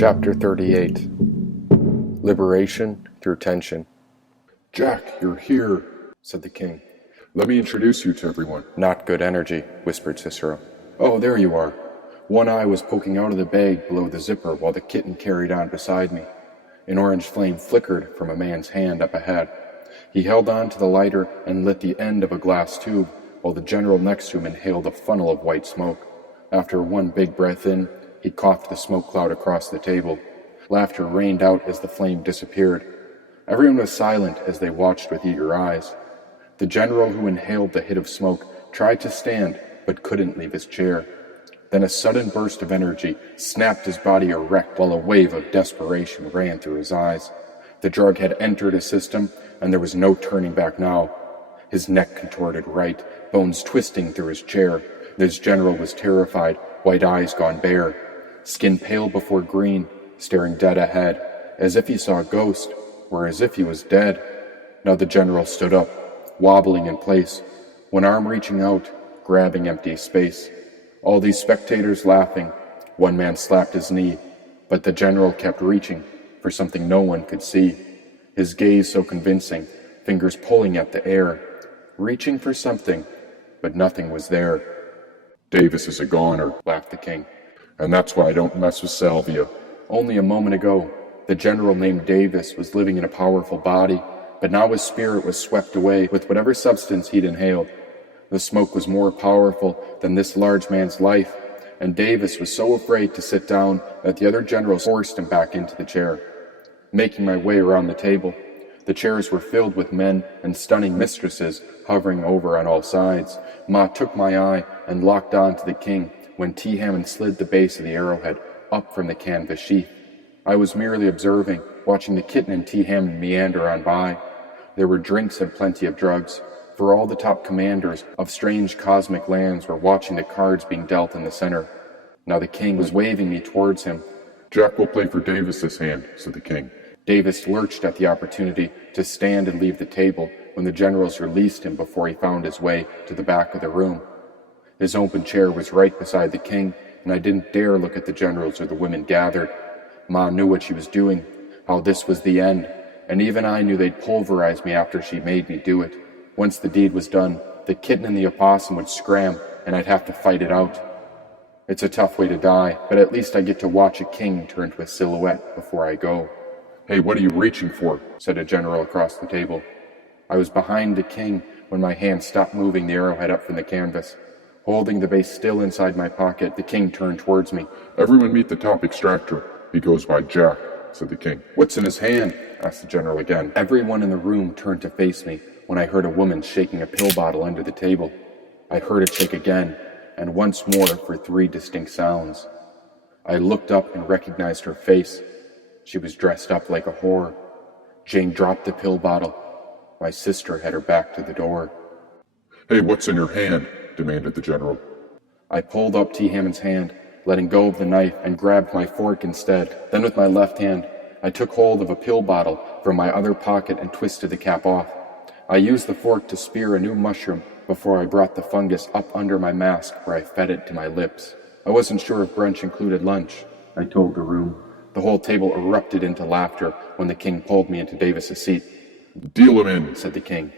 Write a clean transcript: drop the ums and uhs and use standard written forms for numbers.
Chapter 38. Liberation through tension. "Jack, you're here," said the king. "Let me introduce you to everyone." Not good energy, whispered Cicero. Oh, there you are. One eye was poking out of the bag below the zipper while the kitten carried on beside me. An orange flame flickered from a man's hand up ahead. He held on to the lighter and lit the end of a glass tube, while the general next to him inhaled a funnel of white smoke. After one big breath in, he coughed the smoke cloud across the table. Laughter rained out as the flame disappeared. Everyone was silent as they watched with eager eyes. The general who inhaled the hit of smoke tried to stand, but couldn't leave his chair. Then a sudden burst of energy snapped his body erect while a wave of desperation ran through his eyes. The drug had entered his system, and there was no turning back now. His neck contorted right, bones twisting through his chair. This general was terrified, white eyes gone bare, skin pale before green, staring dead ahead, as if he saw a ghost, or as if he was dead. Now the general stood up, wobbling in place, one arm reaching out, grabbing empty space. All these spectators laughing. One man slapped his knee, but the general kept reaching for something no one could see. His gaze so convincing, fingers pulling at the air, reaching for something, but nothing was there. "Davis is a goner," laughed the king. "and that's why I don't mess with salvia." Only a moment ago, the general named Davis was living in a powerful body, but now his spirit was swept away with whatever substance he'd inhaled. The smoke was more powerful than this large man's life, and Davis was so afraid to sit down that the other generals forced him back into the chair. Making my way around the table, the chairs were filled with men and stunning mistresses hovering over on all sides. Ma took my eye and locked on to the king when T. Hammond slid the base of the arrowhead up from the canvas sheath. I was merely observing, watching the kitten and T. Hammond meander on by. There were drinks and plenty of drugs, for all the top commanders of strange cosmic lands were watching the cards being dealt in the center. Now the king was waving me towards him. "Jack will play for Davis this hand," said the king. Davis lurched at the opportunity to stand and leave the table when the generals released him before he found his way to the back of the room. His open chair was right beside the king, and I didn't dare look at the generals or the women gathered. Ma knew what she was doing, how this was the end, and even I knew they'd pulverize me after she made me do it. Once the deed was done, the kitten and the opossum would scram, and I'd have to fight it out. It's a tough way to die, but at least I get to watch a king turn to a silhouette before I go. "Hey, what are you reaching for?" said a general across the table. I was behind the king when my hand stopped moving the arrowhead up from the canvas. Holding the base still inside my pocket, the king turned towards me. "Everyone meet the top extractor. He goes by Jack," said the king. "What's in his hand?" asked the general again. Everyone in the room turned to face me when I heard a woman shaking a pill bottle under the table. I heard it shake again, and once more for 3 distinct sounds. I looked up and recognized her face. She was dressed up like a whore. Jane dropped the pill bottle. My sister had her back to the door. "Hey, what's in your hand?" demanded the general. I pulled up T. Hammond's hand, letting go of the knife, and grabbed my fork instead. Then with my left hand, I took hold of a pill bottle from my other pocket and twisted the cap off. I used the fork to spear a new mushroom before I brought the fungus up under my mask where I fed it to my lips. I wasn't sure if brunch included lunch, I told the room. The whole table erupted into laughter when the king pulled me into Davis's seat. "Deal him in," said the king.